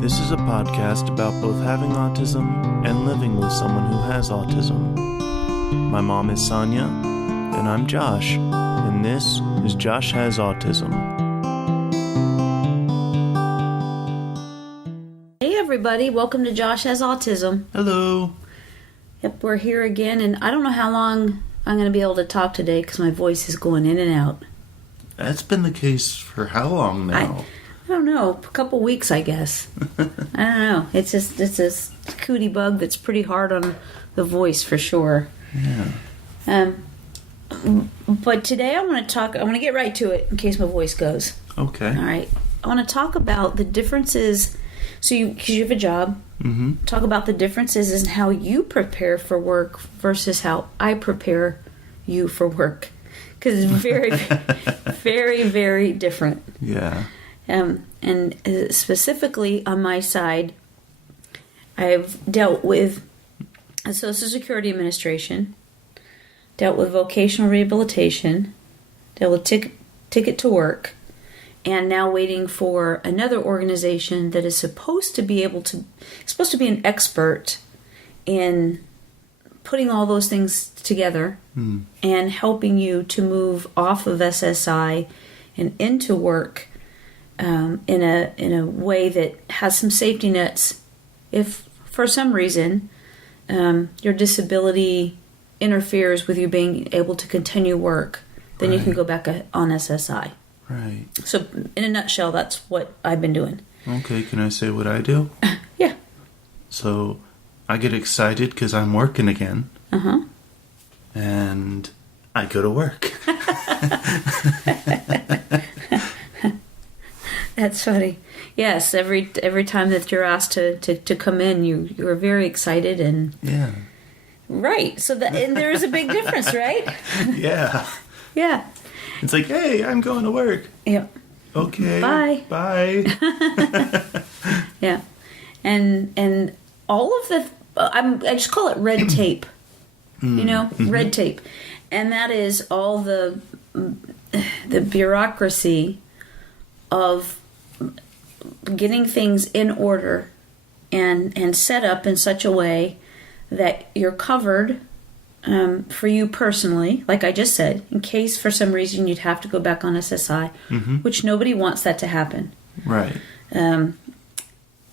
This is a podcast about both having autism and living with someone who has autism. My mom is Sonya, and I'm Josh, and this is Josh Has Autism. Hey everybody, welcome to Josh Has Autism. Hello. Yep, we're here again, and I don't know how long I'm going to be able to talk today because my voice is going in and out. That's been the case for how long now? I don't know, a couple weeks, I guess. I don't know. It's this cootie bug that's pretty hard on the voice for sure. Yeah. But today I want to get right to it in case my voice goes. Okay. All right. I want to talk about the differences. Because you have a job, talk about the differences in how you prepare for work versus how I prepare you for work. Because it's very, very, very different. Yeah. And specifically on my side, I've dealt with the Social Security Administration, dealt with vocational rehabilitation, dealt with ticket to work, and now waiting for another organization that is supposed to be an expert in putting all those things together and helping you to move off of SSI and into work in a way that has some safety nets. If for some reason your disability interferes with you being able to continue work, then you can go back on SSI. Right. So, in a nutshell, that's what I've been doing. Okay, can I say what I do? Yeah. So, I get excited because I'm working again. Uh-huh. And I go to work. That's funny. Yes, every time that you're asked to come in, you're very excited and... Yeah. Right. So, and there is a big difference, right? Yeah. Yeah. It's like, hey, I'm going to work. Yep. Okay. Bye. Bye. Yeah. And all of the... I just call it red tape. Red tape. And that is all the bureaucracy of getting things in order and set up in such a way that you're covered for you personally, like I just said, in case for some reason you'd have to go back on SSI, which nobody wants that to happen. Right.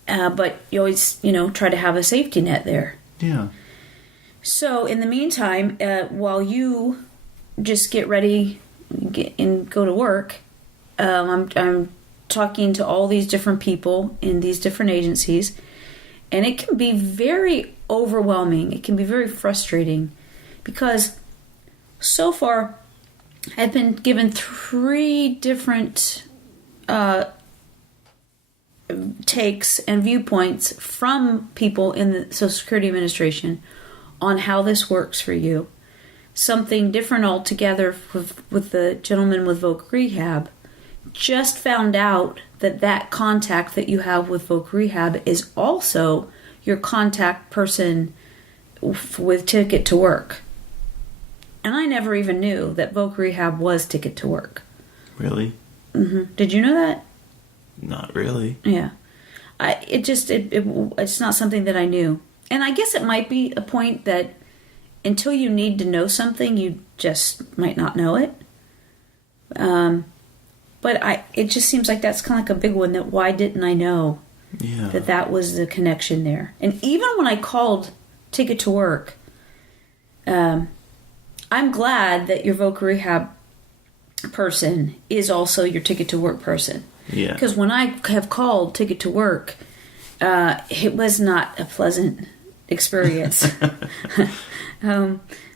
But you always, try to have a safety net there. Yeah. So in the meantime, while you just get ready and go to work, I'm talking to all these different people in these different agencies, and it can be very overwhelming. It can be very frustrating because so far I've been given 3 different takes and viewpoints from people in the Social Security Administration on how this works for you. Something different altogether with the gentleman with Voc Rehab. Just found out that contact that you have with Voc Rehab is also your contact person with Ticket to Work. And I never even knew that Voc Rehab was Ticket to Work. Really? Mm-hmm. Did you know that? Not really. Yeah. It's not something that I knew. And I guess it might be a point that until you need to know something, you just might not know it. But it just seems like that's kind of like a big one, that why didn't I know that was the connection there? And even when I called Ticket to Work, I'm glad that your Voc Rehab person is also your Ticket to Work person. Yeah. Because when I have called Ticket to Work, it was not a pleasant experience.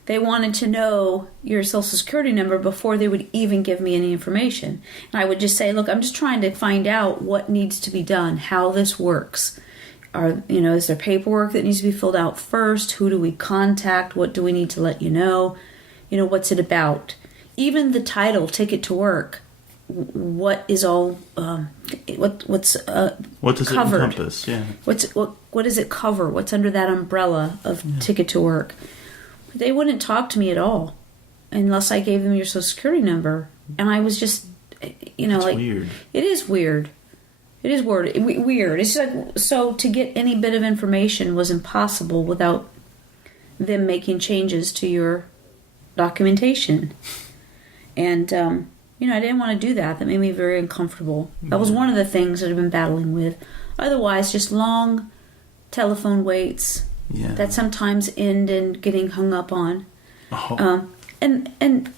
They wanted to know your Social Security number before they would even give me any information. And I would just say, look, I'm just trying to find out what needs to be done, how this works. Is there paperwork that needs to be filled out first? Who do we contact? What do we need to let you know? What's it about? Even the title, Ticket to Work, what is all, what does covered? It encompass? Yeah. What does it cover? What's under that umbrella of Ticket to Work? They wouldn't talk to me at all unless I gave them your Social Security number. And I was just, It's weird. It is weird. It is weird. It's like, so to get any bit of information was impossible without them making changes to your documentation. And, I didn't want to do that. That made me very uncomfortable. That was one of the things that I've been battling with. Otherwise, just long telephone waits that sometimes end in getting hung up on. Oh. And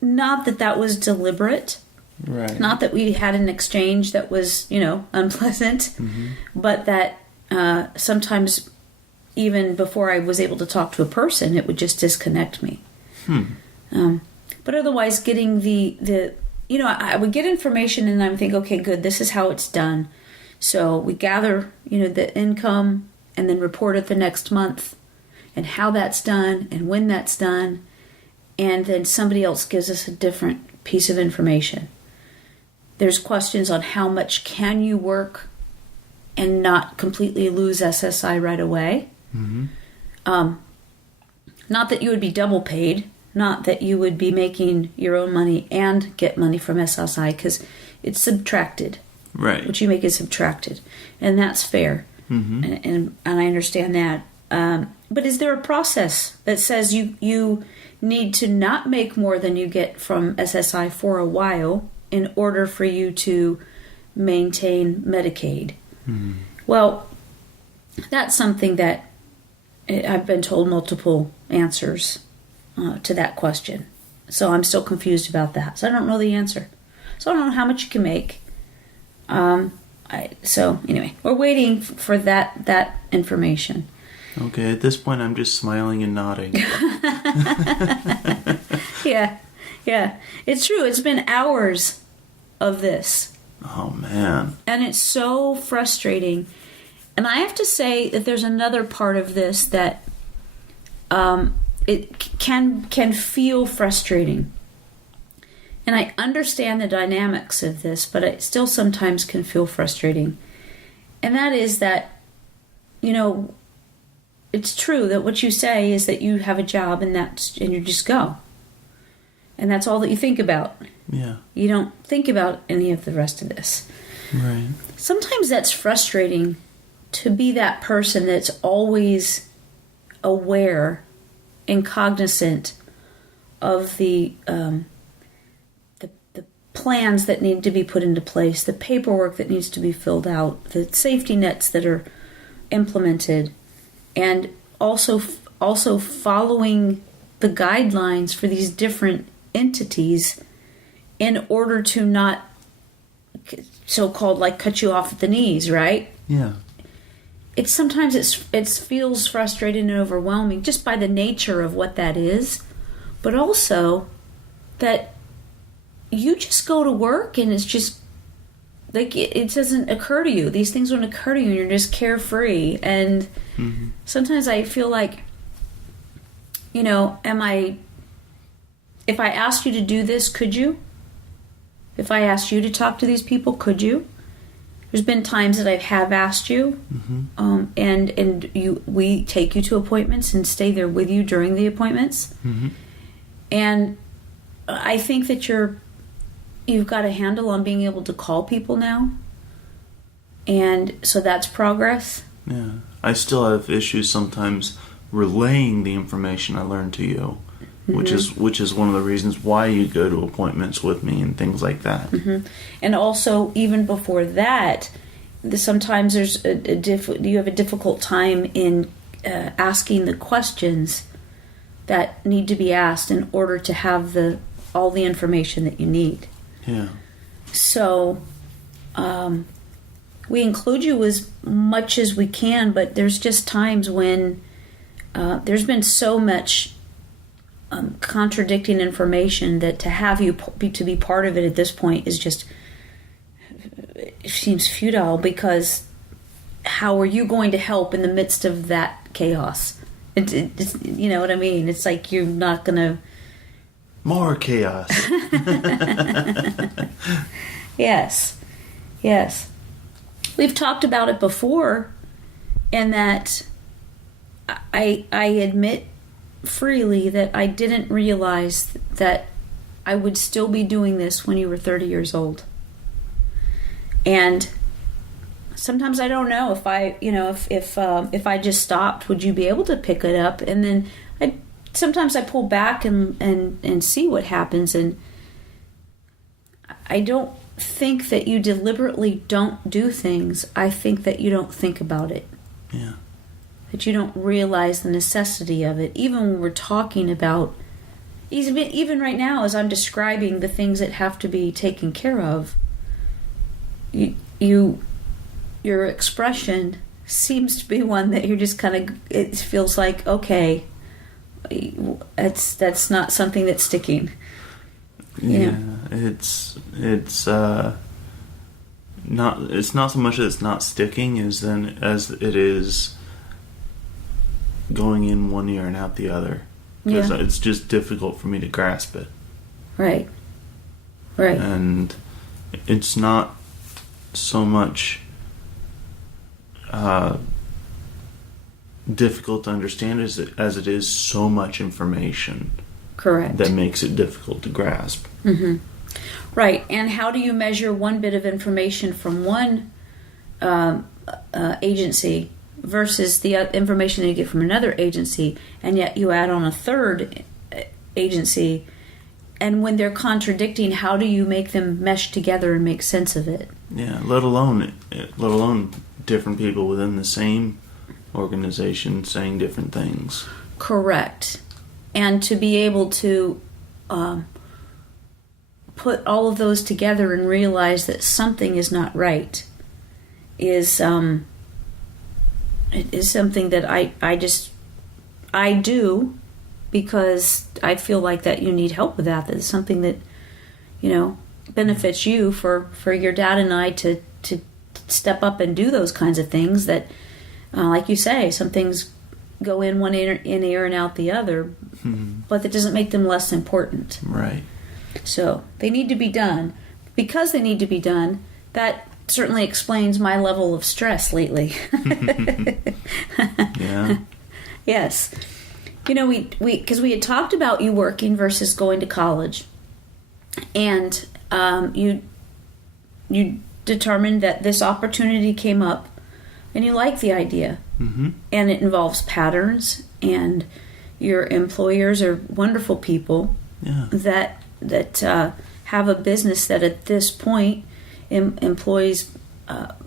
not that was deliberate. Right. Not that we had an exchange that was, unpleasant, but that sometimes even before I was able to talk to a person, it would just disconnect me. But otherwise, getting I would get information and I would think, okay, good, this is how it's done. So we gather, the income and then report it the next month and how that's done and when that's done. And then somebody else gives us a different piece of information. There's questions on how much can you work and not completely lose SSI right away. Not that you would be double paid, not that you would be making your own money and get money from SSI, because it's subtracted. Right. What you make is subtracted, and that's fair. And I understand that. But is there a process that says you need to not make more than you get from SSI for a while in order for you to maintain Medicaid? Well, that's something that I've been told multiple answers to that question. So I'm still confused about that. So I don't know the answer. So I don't know how much you can make. So anyway, we're waiting for that information. Okay, at this point I'm just smiling and nodding. Yeah. It's true. It's been hours of this. Oh, man. And it's so frustrating. And I have to say that there's another part of this that it can feel frustrating. And I understand the dynamics of this, but it still sometimes can feel frustrating. And that is that, it's true that what you say is that you have a job and you just go. And that's all that you think about. Yeah. You don't think about any of the rest of this. Right. Sometimes that's frustrating to be that person that's always aware and cognizant of the plans that need to be put into place, the paperwork that needs to be filled out, the safety nets that are implemented, and also following the guidelines for these different entities in order to not so-called cut you off at the knees, right? Yeah. Sometimes it feels frustrating and overwhelming just by the nature of what that is, but also that you just go to work and it's just it doesn't occur to you. These things don't occur to you and you're just carefree. And sometimes I feel like, if I asked you to do this, could you? If I asked you to talk to these people, could you? There's been times that I have asked you, and we take you to appointments and stay there with you during the appointments. And I think that you've got a handle on being able to call people now, and so that's progress. Yeah, I still have issues sometimes relaying the information I learned to you, which is one of the reasons why you go to appointments with me and things like that. And also, even before that, sometimes there's you have a difficult time in asking the questions that need to be asked in order to have all the information that you need. Yeah. So we include you as much as we can, but there's just times when there's been so much contradicting information that to have you to be part of it at this point is just, it seems futile, because how are you going to help in the midst of that chaos? It's, you know what I mean? It's like you're not going to... More chaos. Yes. We've talked about it before, and that I admit freely that I didn't realize that I would still be doing this when you were 30 years old. And sometimes I don't know if if I just stopped, would you be able to pick it up? And then sometimes I pull back and see what happens. And I don't think that you deliberately don't do things. I think that you don't think about it. Yeah. That you don't realize the necessity of it. Even when we're talking about, even right now as I'm describing the things that have to be taken care of, your expression seems to be one that you're just kind of, it feels like, okay, that's not something that's sticking. Yeah, it's not so much that it's not sticking as it is going in one ear and out the other. Because it's just difficult for me to grasp it. Right. And it's not so much difficult to understand as it is so much information. Correct. That makes it difficult to grasp. Mm-hmm. Right. And how do you measure one bit of information from one agency versus the information that you get from another agency, and yet you add on a third agency, and when they're contradicting, how do you make them mesh together and make sense of it? Yeah, let alone different people within the same organization saying different things. Correct. And to be able to put all of those together and realize that something is not right is it is something that I do because I feel like that you need help with that. That it's something that, benefits you for your dad and I to step up and do those kinds of things that, like you say, some things go in one ear and out the other, but that doesn't make them less important. Right. So they need to be done. Because they need to be done, that certainly explains my level of stress lately. Yeah. Yes. Because we had talked about you working versus going to college, and you determined that this opportunity came up, and you like the idea, and it involves patterns, and your employers are wonderful people that have a business that at this point employs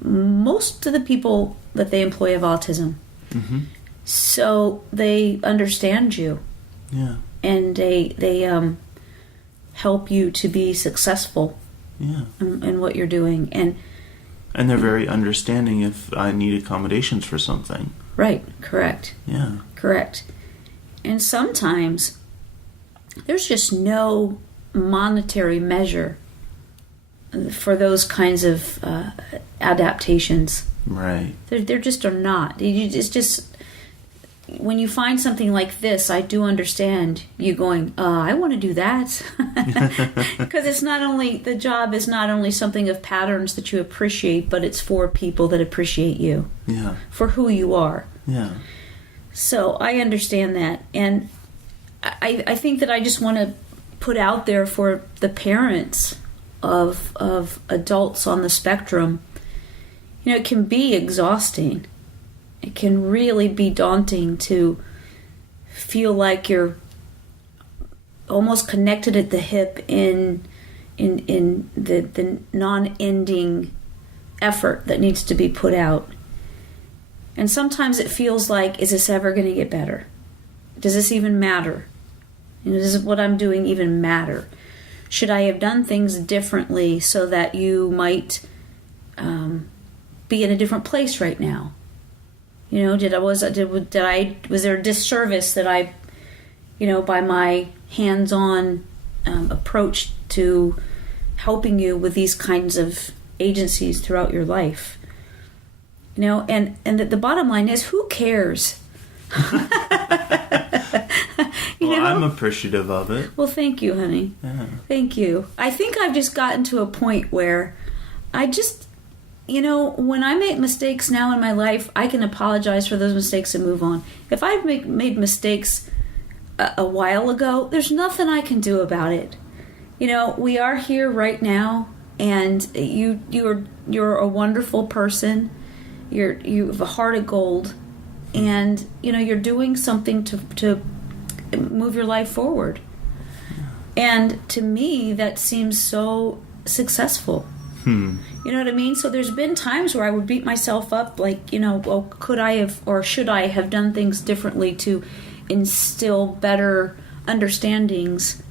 most of the people that they employ have autism. So they understand you. Yeah. And they help you to be successful in what you're doing. And they're very understanding if I need accommodations for something. Right, correct. Yeah. Correct. And sometimes there's just no monetary measure for those kinds of adaptations. Right. There just are not. It's just when you find something like this, I do understand you going, I want to do that. Because it's not only, the job is not only something of patterns that you appreciate, but it's for people that appreciate you. Yeah. For who you are. Yeah. So I understand that. And I think that I just want to put out there for the parents of adults on the spectrum, it can be exhausting. It can really be daunting to feel like you're almost connected at the hip in the non-ending effort that needs to be put out. And sometimes it feels like, is this ever going to get better? Does this even matter? Does what I'm doing even matter? Should I have done things differently so that you might be in a different place right now? Was there a disservice that I, by my hands-on approach to helping you with these kinds of agencies throughout your life? And the bottom line is, who cares? I'm appreciative of it. Well, thank you, honey. Yeah. Thank you. I think I've just gotten to a point where I just, when I make mistakes now in my life, I can apologize for those mistakes and move on. If I've made mistakes a while ago, there's nothing I can do about it. You are here right now, and you're a wonderful person, you have a heart of gold, and you're doing something to move your life forward. And to me, that seems so successful. You know what I mean? So there's been times where I would beat myself up, like, well, could I have, or should I have done things differently to instill better understandings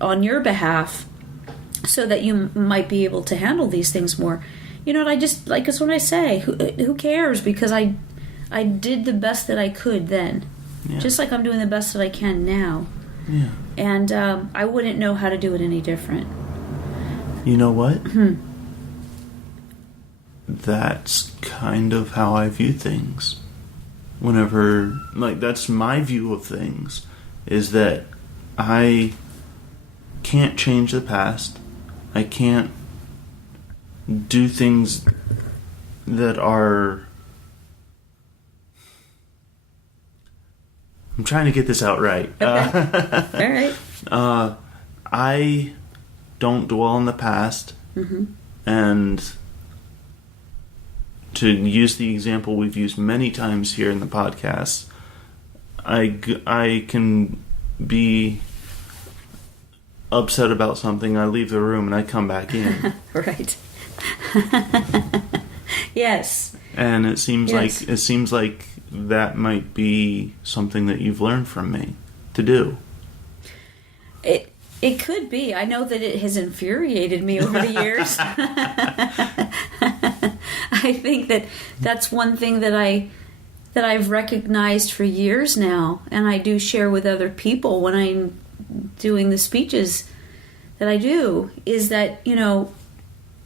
on your behalf, so that you might be able to handle these things more. I just, like, it's what I say, who cares? Because I did the best that I could then. Yeah. Just like I'm doing the best that I can now. Yeah. And I wouldn't know how to do it any different. You know what? That's kind of how I view things. Whenever, like, that's my view of things, is that I can't change the past. I can't do things that are... I'm trying to get this out right. Okay. All right. I don't dwell on the past. And to use the example we've used many times here in the podcast, I can be upset about something, I leave the room and I come back in. Right. Yes. And it seems like that might be something that you've learned from me to do. It could be. I know that it has infuriated me over the years. I think that's one thing that I've recognized for years now, and I do share with other people when I'm doing the speeches that I do, is that,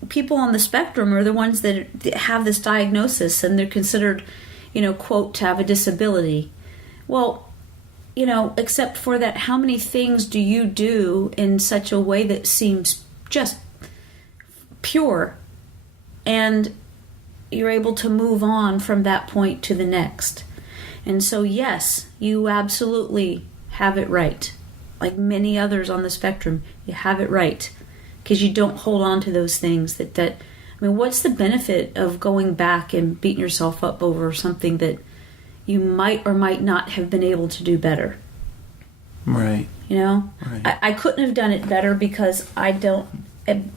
people on the spectrum are the ones that have this diagnosis, and they're considered, quote, to have a disability. Well, except for that, how many things do you do in such a way that seems just pure, and you're able to move on from that point to the next? And so, yes, you absolutely have it right. Like many others on the spectrum, you have it right, because you don't hold on to those things that I mean, what's the benefit of going back and beating yourself up over something that you might or might not have been able to do better? Right. Right. I couldn't have done it better, because I made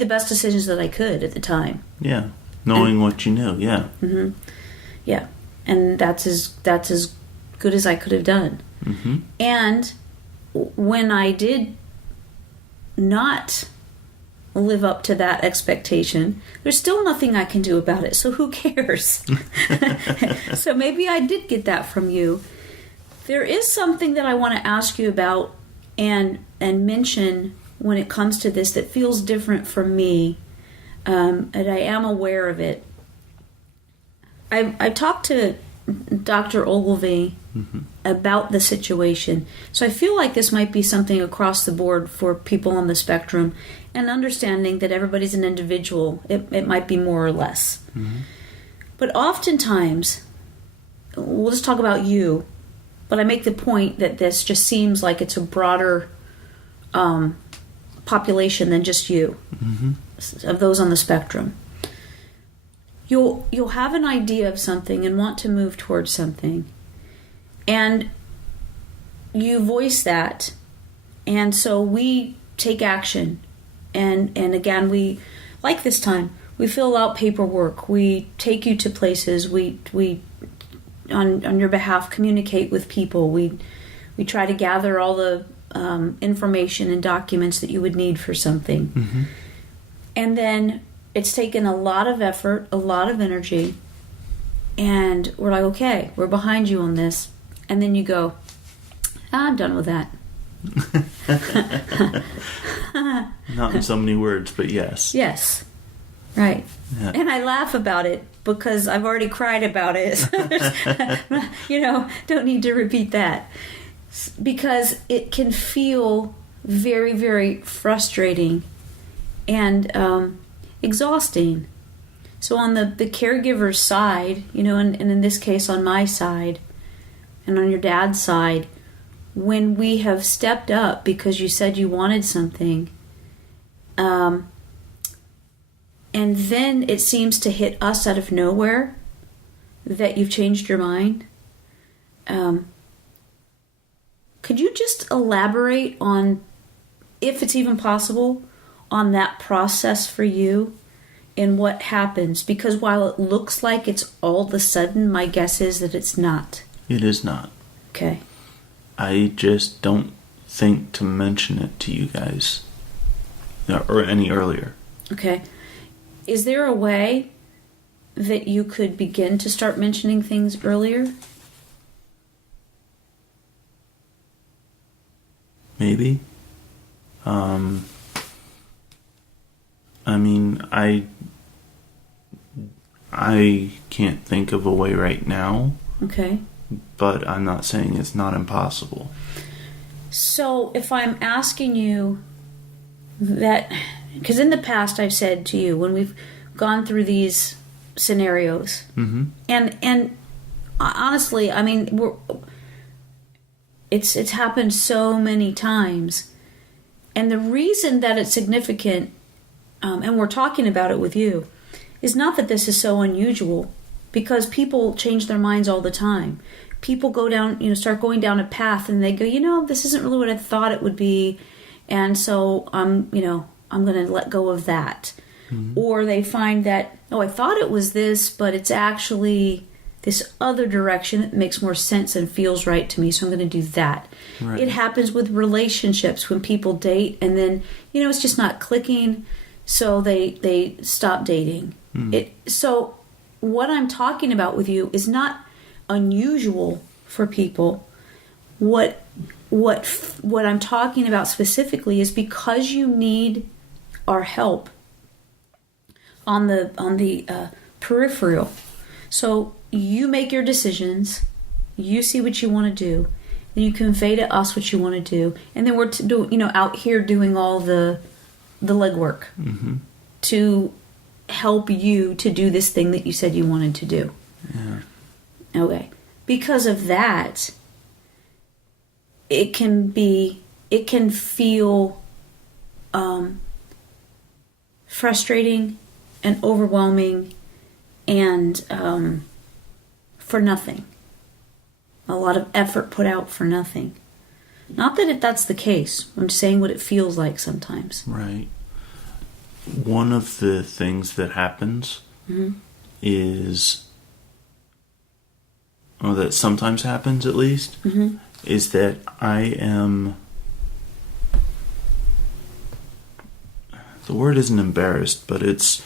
the best decisions that I could at the time. Yeah. Knowing what you knew. Yeah. Mm-hmm. Yeah. And that's as good as I could have done. Mm-hmm. And when I did not live up to that expectation, there's still nothing I can do about it, so who cares? So maybe I did get that from you. There is something that I want to ask you about and mention when it comes to this that feels different for me, and I am aware of it. I talked to Dr. Ogilvy about the situation. So I feel like this might be something across the board for people on the spectrum, and understanding that everybody's an individual. It might be more or less. But oftentimes, we'll just talk about you, but I make the point that this just seems like it's a broader population than just you, of those on the spectrum. You'll have an idea of something and want to move towards something, and you voice that, and so we take action, and again, we, like this time, we fill out paperwork, we take you to places, we on your behalf communicate with people, we try to gather all the information and documents that you would need for something, and then it's taken a lot of effort, a lot of energy, and we're like, okay, we're behind you on this. And then you go, I'm done with that. Not in so many words, but yes. Yes, right. Yeah. And I laugh about it because I've already cried about it. Don't need to repeat that. Because it can feel very, very frustrating and exhausting. So on the caregiver's side, and in this case on my side, and on your dad's side, when we have stepped up because you said you wanted something, and then it seems to hit us out of nowhere that you've changed your mind. Could you just elaborate on, if it's even possible, on that process for you and what happens? Because while it looks like it's all of a sudden, my guess is that it's not. It is not. Okay. I just don't think to mention it to you guys or any earlier. Okay. Is there a way that you could begin to start mentioning things earlier? Maybe. I mean, I can't think of a way right now. Okay. But I'm not saying it's not impossible. So if I'm asking you that, because in the past I've said to you, when we've gone through these scenarios, and honestly, I mean, it's happened so many times, and the reason that it's significant, and we're talking about it with you, is not that this is so unusual, because people change their minds all the time. People go down, start going down a path, and they go, this isn't really what I thought it would be, and so I'm going to let go of that. Mm-hmm. Or they find that, I thought it was this, but it's actually this other direction that makes more sense and feels right to me, so I'm going to do that. Right. It happens with relationships when people date, and then, it's just not clicking, so they stop dating. Mm. So what I'm talking about with you is not unusual for people. What I'm talking about specifically is because you need our help on the peripheral. So you make your decisions, you see what you want to do, then you convey to us what you want to do, and then we're out here doing all the legwork to help you to do this thing that you said you wanted to do. Yeah. Okay. Because of that, it can feel frustrating and overwhelming and for nothing. A lot of effort put out for nothing. Not that that's the case. I'm just saying what it feels like sometimes. Right. One of the things that happens is, or that sometimes happens at least, is that I am, the word isn't embarrassed, but it's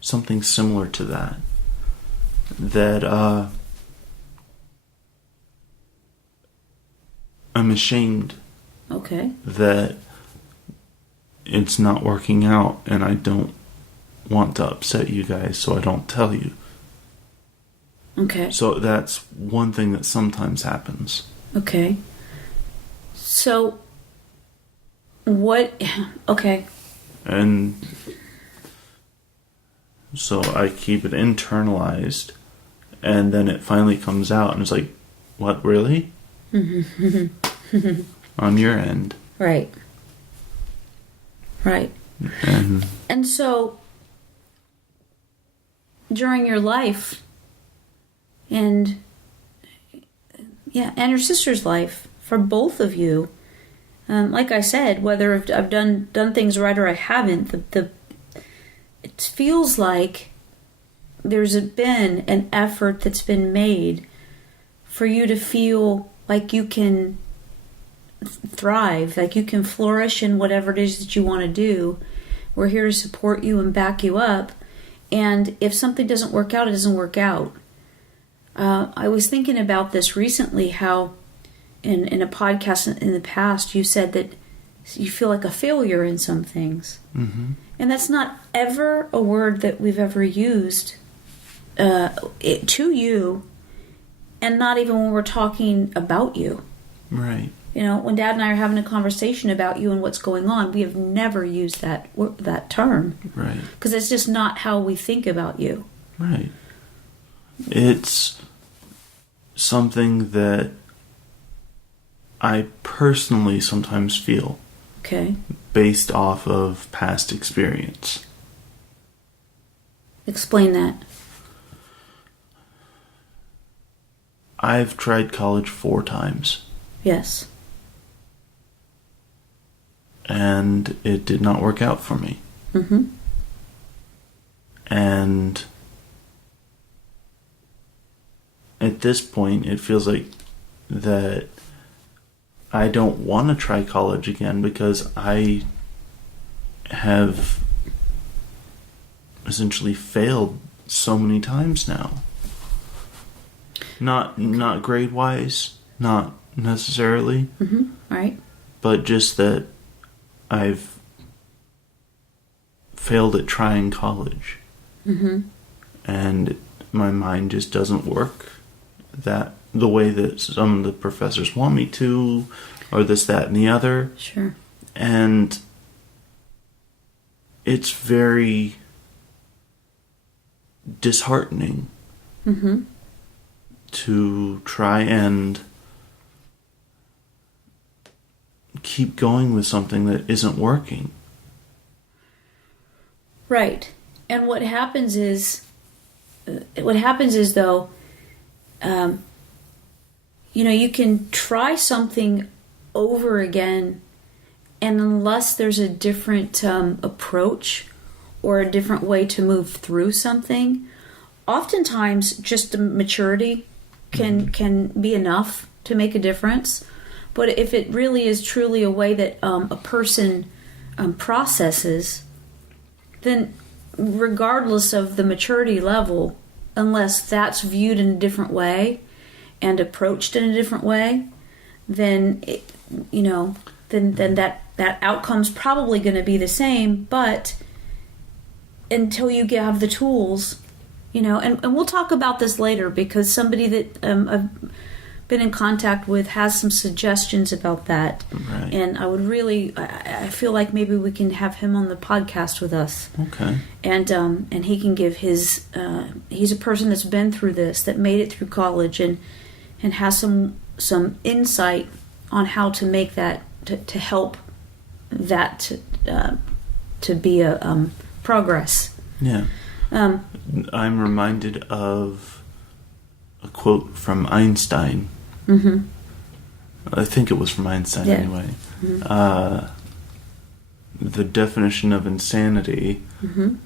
something similar to that. That I'm ashamed. Okay. That it's not working out, and I don't want to upset you guys, so I don't tell you. Okay. So that's one thing that sometimes happens. Okay. So what? Okay. And so I keep it internalized, and then it finally comes out, and it's like, what, really? On your end. Right. Right. And so during your life and your sister's life, for both of you, like I said, whether I've done things right or I haven't, it feels like there's been an effort that's been made for you to feel like you can thrive, like you can flourish in whatever it is that you want to do. We're here to support you and back you up. And if something doesn't work out, it doesn't work out. I was thinking about this recently, how in a podcast in the past, you said that you feel like a failure in some things. Mm-hmm. And that's not ever a word that we've ever used to you, and not even when we're talking about you. Right. When Dad and I are having a conversation about you and what's going on, we have never used that term. Right. Because it's just not how we think about you. Right. It's something that I personally sometimes feel Okay. based off of past experience. Explain that. I've tried college 4 times. Yes. And it did not work out for me. Mm-hmm. And at this point, it feels like that I don't want to try college again because I have essentially failed so many times now. Not grade-wise, not necessarily. Mm-hmm. Right. But just that I've failed at trying college. Mm-hmm. And my mind just doesn't work the way that some of the professors want me to, or this, that, and the other. Sure. And it's very disheartening Mm-hmm. to try and keep going with something that isn't working. Right. And what happens is though, you can try something over again, and unless there's a different approach or a different way to move through something, oftentimes just the maturity can be enough to make a difference. But if it really is truly a way that a person processes, then regardless of the maturity level, unless that's viewed in a different way and approached in a different way, then then that outcome's probably going to be the same. But until you have the tools, and we'll talk about this later, because somebody that I've been in contact with has some suggestions about that. Right. And I would really, I feel like maybe we can have him on the podcast with us. Okay. And he can give his, he's a person that's been through this, that made it through college, and has some insight on how to make that, to help that to be a progress. Yeah. I'm reminded of a quote from Einstein. Mm-hmm. I think it was from Einstein anyway. Mm-hmm. The definition of insanity Mm-hmm.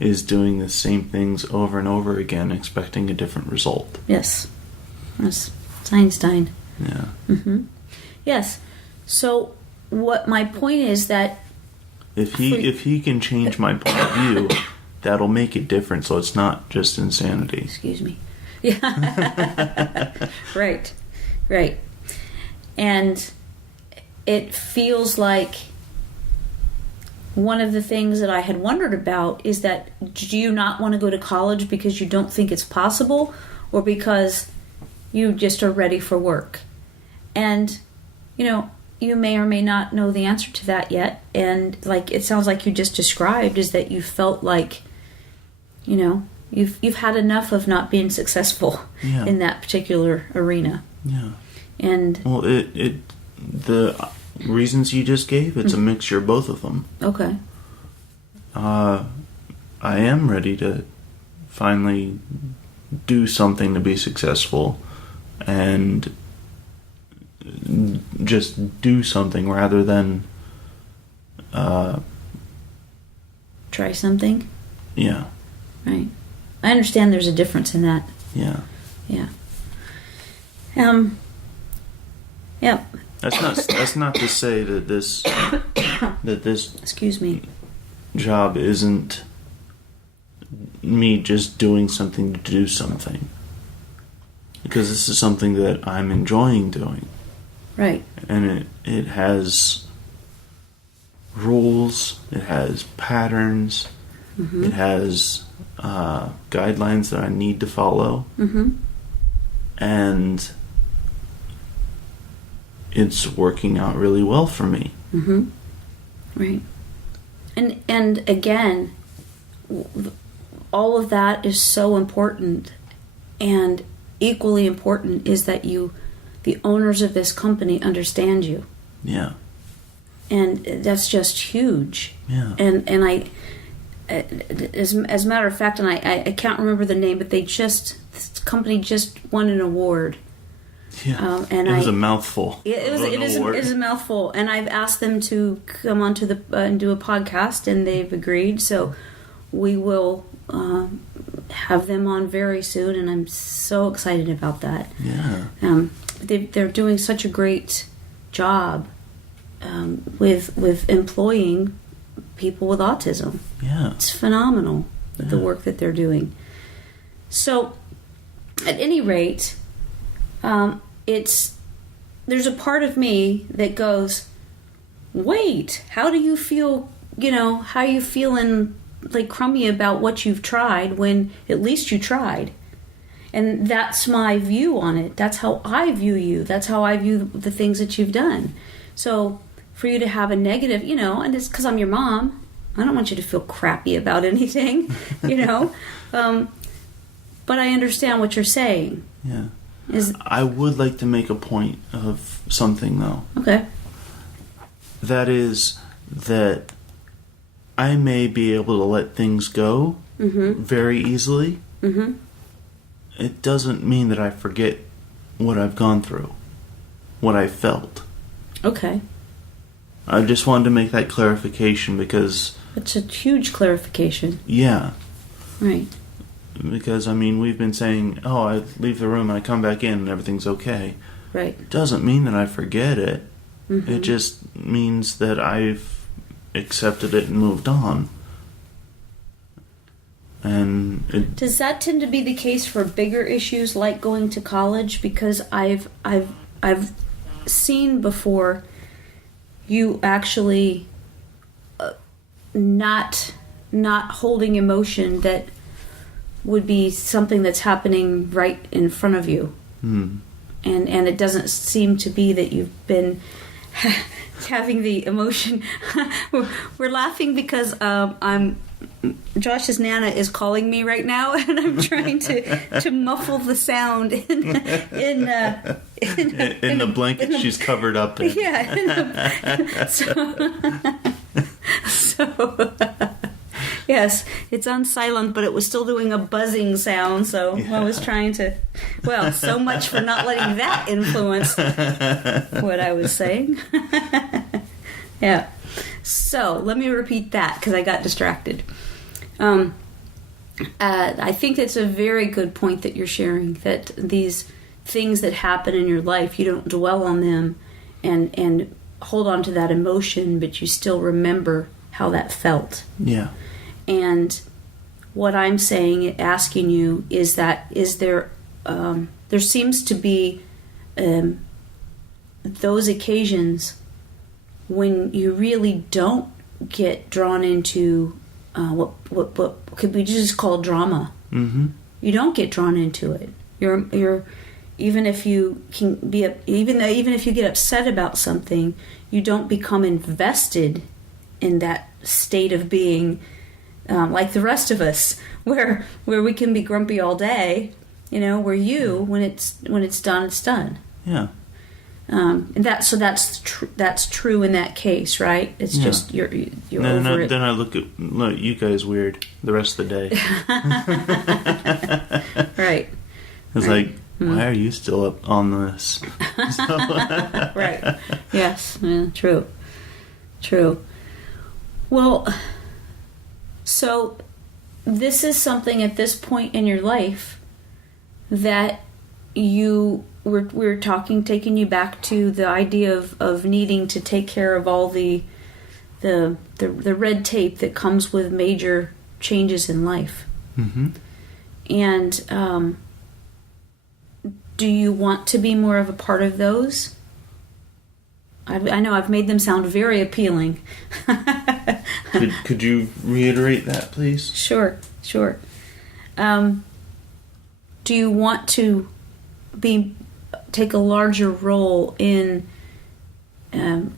is doing the same things over and over again, expecting a different result. Yes. Yes. It's Einstein. Yeah. Mm-hmm. Yes. So what my point is that if he can change my point of view, that'll make it different. So it's not just insanity. Excuse me. Yeah. Right. And it feels like one of the things that I had wondered about is that, do you not want to go to college because you don't think it's possible, or because you just are ready for work? And, you may or may not know the answer to that yet. And like it sounds like you just described, is that you felt like, you've had enough of not being successful in that particular arena. Yeah. And well, the reasons you just gave, it's a mixture of both of them. Okay. I am ready to finally do something to be successful, and just do something rather than Try something. Yeah. Right. I understand there's a difference in that. Yeah. Yeah. Yeah. That's not to say that this Excuse me. job isn't me just doing something to do something, because this is something that I'm enjoying doing. Right. And it has rules, it has patterns, Mm-hmm. it has guidelines that I need to follow, Mm-hmm. and it's working out really well for me. Mm-hmm. Right. And again, all of that is so important, and equally important is that the owners of this company, understand you. Yeah. and that's just huge. Yeah. And I, as a matter of fact, and I can't remember the name, but this company just won an award. Yeah. And it was a mouthful. It is a mouthful, and I've asked them to come onto and do a podcast, and they've agreed. So we will have them on very soon, and I'm so excited about that. Yeah. They're doing such a great job with employing people with autism. Yeah. It's phenomenal, the work that they're doing. So, at any rate, there's a part of me that goes, wait, how do you feel, how are you feeling like crummy about what you've tried when at least you tried? And that's my view on it. That's how I view you. That's how I view the things that you've done. So for you to have a negative, and it's because I'm your mom. I don't want you to feel crappy about anything, But I understand what you're saying. Yeah. I would like to make a point of something, though. Okay. That is that I may be able to let things go very easily. Mm-hmm. It doesn't mean that I forget what I've gone through, what I felt. Okay. I just wanted to make that clarification because... It's a huge clarification. Yeah. Right. Because, we've been saying, I leave the room and I come back in and everything's okay. Right. It doesn't mean that I forget it. Mm-hmm. It just means that I've accepted it and moved on. And does that tend to be the case for bigger issues like going to college? Because I've seen before you actually not holding emotion that would be something that's happening right in front of you. And it doesn't seem to be that you've been having the emotion. We're laughing because Josh's Nana is calling me right now, and I'm trying to muffle the sound in the blanket she's covered up in. Yeah. So yes, it's on silent, but it was still doing a buzzing sound, so I was trying to... Well, so much for not letting that influence what I was saying. Yeah. So, let me repeat that, because I got distracted. I think it's a very good point that you're sharing, that these things that happen in your life, you don't dwell on them and hold on to that emotion, but you still remember how that felt. Yeah. And what I'm saying, asking you, is there seems to be those occasions when you really don't get drawn into what could be just called drama. Mm-hmm. You don't get drawn into it. You're even if you can be even if you get upset about something, you don't become invested in that state of being. Like the rest of us, where we can be grumpy all day, where when it's done, it's done. Yeah. And that's true in that case, right? It's just you're over it. Then I look you guys weird the rest of the day. Right. It's like, why are you still up on this? Right. Yes. Yeah, true. Well. So, this is something at this point in your life that we're taking you back to the idea of needing to take care of all the red tape that comes with major changes in life. Mm-hmm. And do you want to be more of a part of those? I know I've made them sound very appealing. Could you reiterate that, please? Sure. Do you want to take a larger role in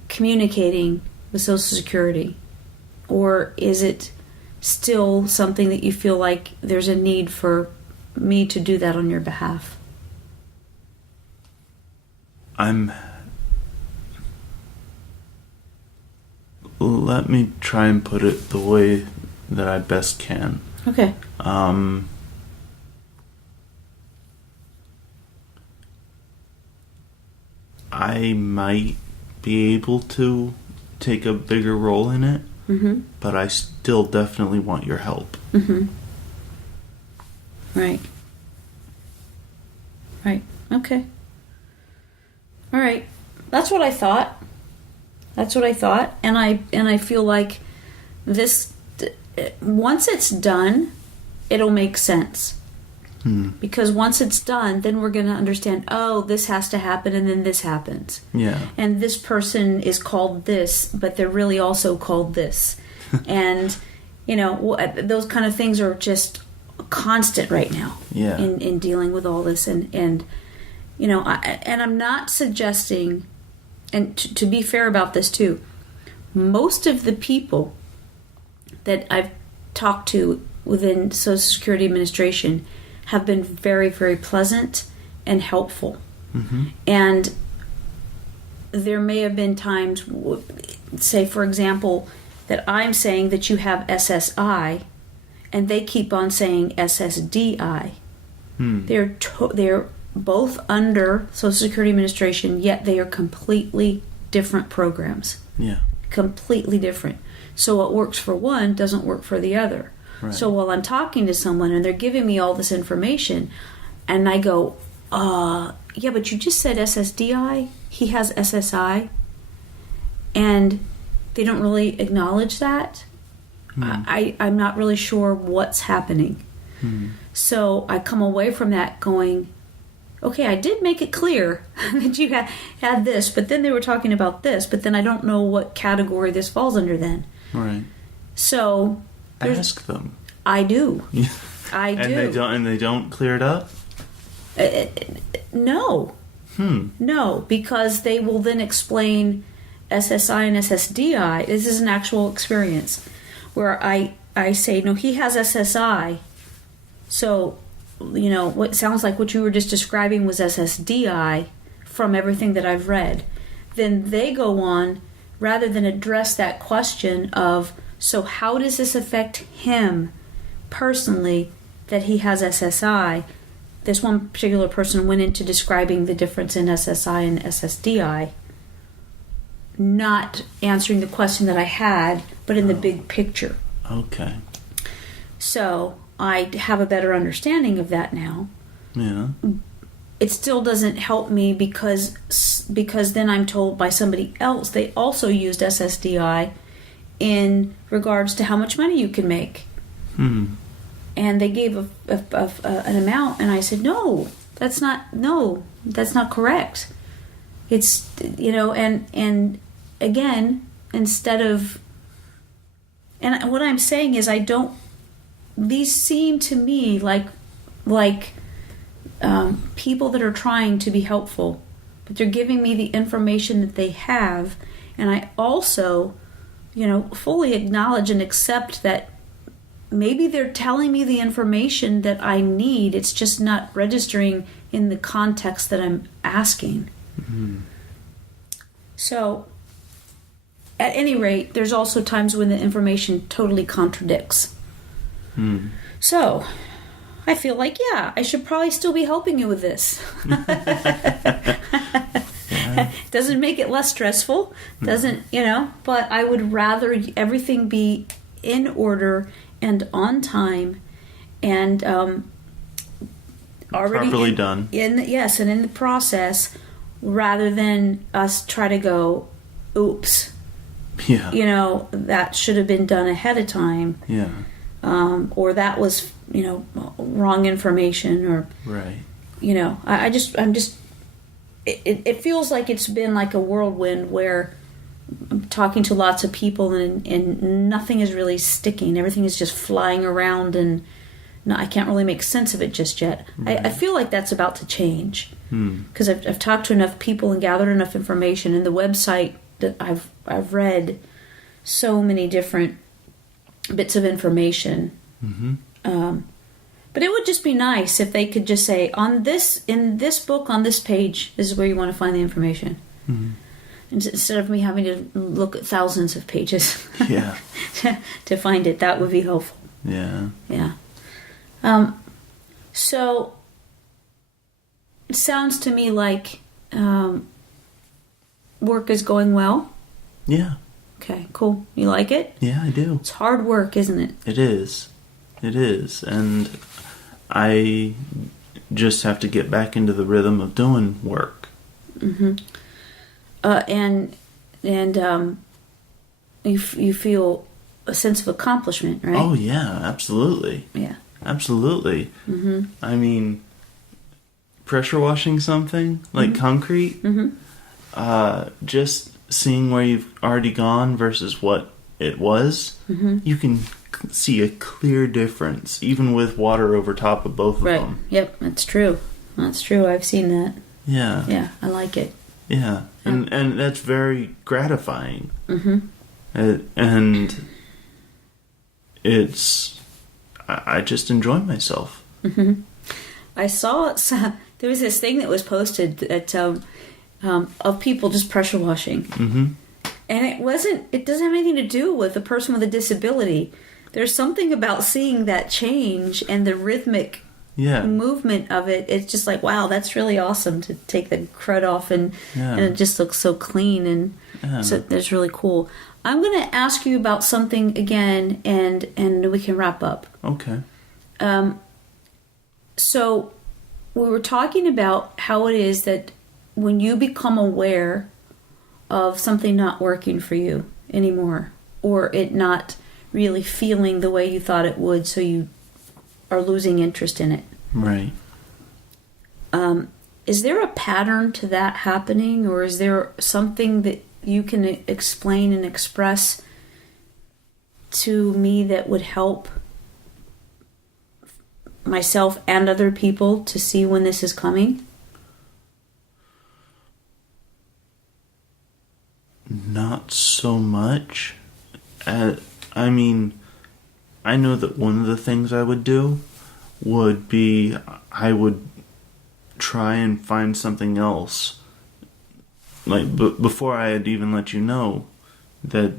communicating with Social Security? Or is it still something that you feel like there's a need for me to do that on your behalf? let me try and put it the way that I best can. Okay. I might be able to take a bigger role in it, but I still definitely want your help. Right. Right. Okay. All right. That's what I thought. And I feel like this, once it's done, it'll make sense. Because once it's done, then we're going to understand, oh, this has to happen and then this happens. Yeah. And this person is called this, but they're really also called this. And, those kind of things are just constant right now. Yeah. In dealing with all this. And I'm not suggesting, and to be fair about this too, most of the people that I've talked to within Social Security Administration have been very, very pleasant and helpful. And there may have been times, say for example, that I'm saying that you have SSI, and they keep on saying SSDI. They're both under Social Security Administration, yet they are completely different programs. Yeah. Completely different. So what works for one doesn't work for the other. Right. So while I'm talking to someone and they're giving me all this information, and I go, yeah, but you just said SSDI, he has SSI, and they don't really acknowledge that, I'm not really sure what's happening. So I come away from that going, okay, I did make it clear that you had this, but then they were talking about this, but then I don't know what category this falls under then. Right. So ask them. I do. I do. And they don't clear it up? No. No, because they will then explain SSI and SSDI. This is an actual experience where I say, no, he has SSI. So, what sounds like what you were just describing was SSDI from everything that I've read. Then they go on, rather than address that question of, so how does this affect him personally that he has SSI? This one particular person went into describing the difference in SSI and SSDI, not answering the question that I had, but in the big picture. Okay. So I have a better understanding of that now. Yeah. It still doesn't help me because then I'm told by somebody else they also used SSDI in regards to how much money you can make. And they gave an amount, and I said, no, that's not correct. It's, and again, instead of, and what I'm saying is these seem to me like people that are trying to be helpful, but they're giving me the information that they have, and I also, fully acknowledge and accept that maybe they're telling me the information that I need. It's just not registering in the context that I'm asking. So, at any rate, there's also times when the information totally contradicts. So, I feel like, yeah, I should probably still be helping you with this. Doesn't make it less stressful. Doesn't, but I would rather everything be in order and on time and already properly done. Yes, and in the process, rather than us try to go, oops. Yeah. That should have been done ahead of time. Yeah. Or that was, wrong information, or right. It feels like it's been like a whirlwind where I'm talking to lots of people and nothing is really sticking. Everything is just flying around, and I can't really make sense of it just yet. Right. I feel like that's about to change because I've talked to enough people and gathered enough information, and the website that I've read so many different bits of information. But it would just be nice if they could just say, in this book, on this page, this is where you want to find the information. instead of me having to look at thousands of pages Yeah. to find it. That would be helpful. Yeah. Yeah. So it sounds to me like work is going well. Yeah. Okay, cool. You like it? Yeah, I do. It's hard work, isn't it? It is. It is. And I just have to get back into the rhythm of doing work. Mm-hmm. And you feel a sense of accomplishment, right? Oh, yeah, absolutely. Yeah. Absolutely. Mm-hmm. I mean, pressure washing something like concrete, just seeing where you've already gone versus what it was, you can see a clear difference, even with water over top of both of them. Yep, that's true. That's true. I've seen that. Yeah. Yeah, I like it. Yeah. And that's very gratifying. Mm-hmm. And it's... I just enjoy myself. Mm-hmm. I saw... There was this thing that was posted that, of people just pressure washing. Mm-hmm. And it doesn't have anything to do with a person with a disability. There's something about seeing that change and the rhythmic movement of it. It's just like, wow, that's really awesome to take the crud off and it just looks so clean and so that's really cool. I'm going to ask you about something again and we can wrap up. Okay. So we were talking about how it is that when you become aware of something not working for you anymore, or it not really feeling the way you thought it would, so you are losing interest in it. Right. Is there a pattern to that happening, or is there something that you can explain and express to me that would help myself and other people to see when this is coming? Not so much. I mean, I know that one of the things I would do would be I would try and find something else. Like, before I had even let you know that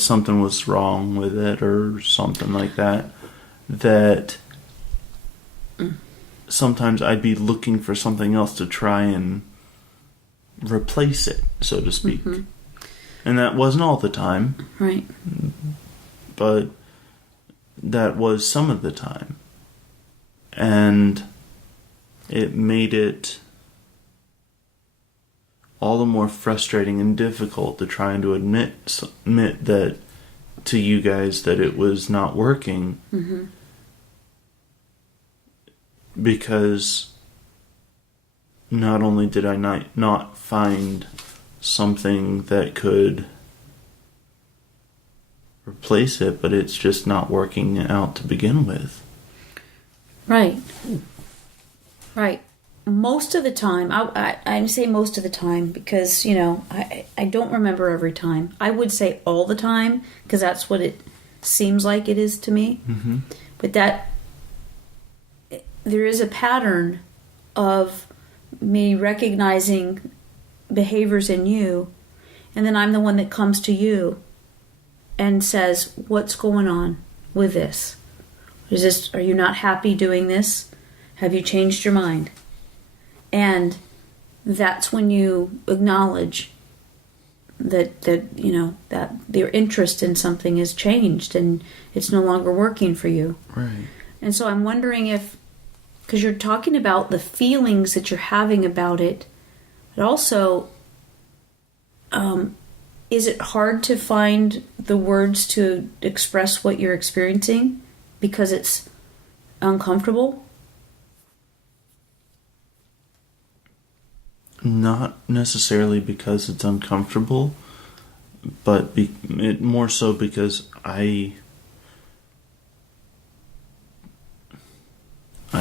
something was wrong with it or something like that, that sometimes I'd be looking for something else to try and replace it, so to speak. Mm-hmm. And that wasn't all the time. Right. But that was some of the time. And it made it all the more frustrating and difficult to try and to admit that to you guys that it was not working. Mm-hmm. Because not only did I not find something that could replace it, but it's just not working out to begin with. Right. Right. Most of the time, I say most of the time because, I don't remember every time. I would say all the time because that's what it seems like it is to me. Mm-hmm. But there is a pattern of me recognizing behaviors in you, and then I'm the one that comes to you and says, what's going on with this? Are you not happy doing this? Have you changed your mind? And that's when you acknowledge that their interest in something has changed and it's no longer working for you. Right. And so I'm wondering if, because you're talking about the feelings that you're having about it, but also, is it hard to find the words to express what you're experiencing because it's uncomfortable? Not necessarily because it's uncomfortable, but more so because I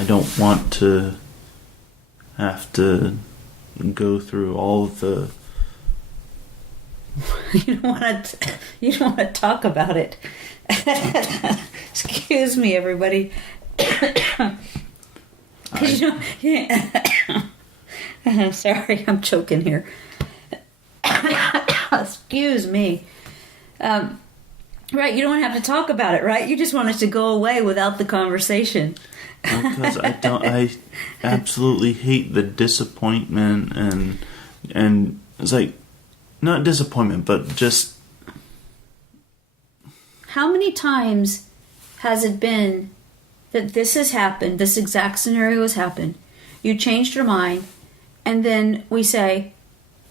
don't want to have to go through all of the... You don't want to talk about it. Excuse me, everybody. Sorry, I'm choking here. Excuse me. Right, you don't have to talk about it, right? You just want us to go away without the conversation. Because I absolutely hate the disappointment and it's like, not disappointment, but just... How many times has it been that this has happened, this exact scenario has happened, you changed your mind, and then we say,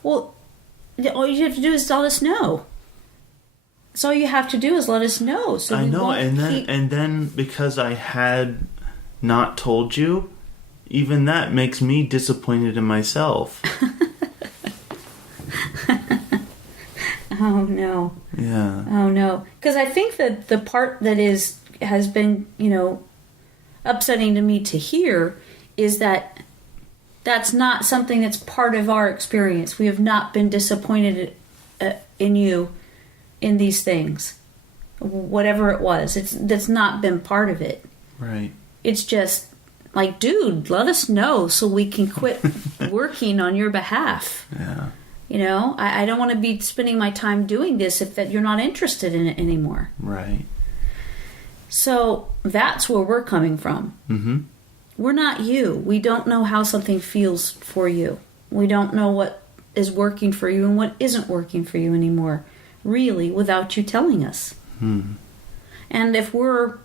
well, all you have to do is let us know. That's all you have to do is let us know. So I know, and then because I had not told you, even that makes me disappointed in myself. Oh no. Yeah. Oh no. Because I think that the part that has been, upsetting to me to hear is that that's not something that's part of our experience. We have not been disappointed in you in these things. Whatever it was. That's not been part of it. Right. It's just like, dude, let us know so we can quit working on your behalf. Yeah. I don't want to be spending my time doing this if that you're not interested in it anymore. Right. So that's where we're coming from. Mm-hmm. We're not you. We don't know how something feels for you. We don't know what is working for you and what isn't working for you anymore, really, without you telling us. Hmm. And if we're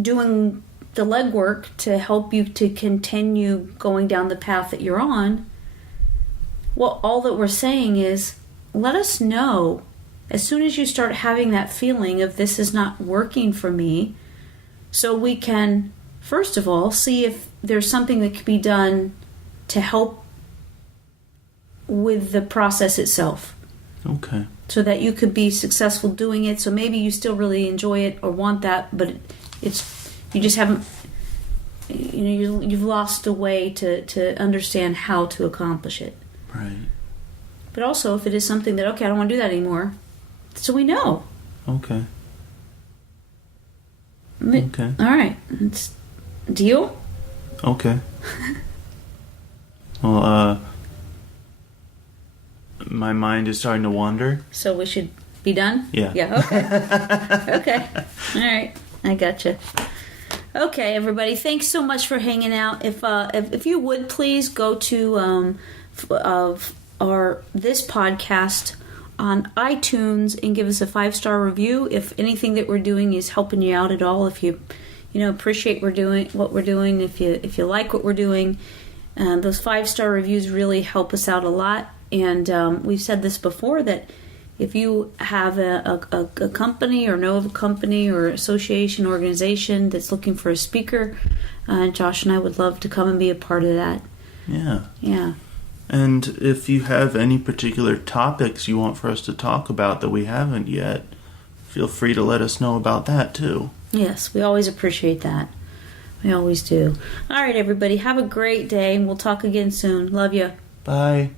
doing the legwork to help you to continue going down the path that you're on, well, all that we're saying is, let us know as soon as you start having that feeling of this is not working for me, so we can, first of all, see if there's something that could be done to help with the process itself. Okay. So that you could be successful doing it. So maybe you still really enjoy it or want that, but you just haven't, you've lost a way to understand how to accomplish it. Right. But also, if it is something that, okay, I don't want to do that anymore, so we know. Okay. Okay. All right. It's deal? Okay. Well, my mind is starting to wander. So we should be done? Yeah. Yeah, okay. Okay. All right. I gotcha. Okay, everybody. Thanks so much for hanging out. If you would please go to this podcast on iTunes and give us a 5-star review. If anything that we're doing is helping you out at all, if you appreciate what we're doing, if you like what we're doing, those 5-star reviews really help us out a lot. And we've said this before, that if you have a company or know of a company or association, organization that's looking for a speaker, Josh and I would love to come and be a part of that. Yeah. Yeah. And if you have any particular topics you want for us to talk about that we haven't yet, feel free to let us know about that too. Yes, we always appreciate that. We always do. All right, everybody, have a great day, and we'll talk again soon. Love you. Bye.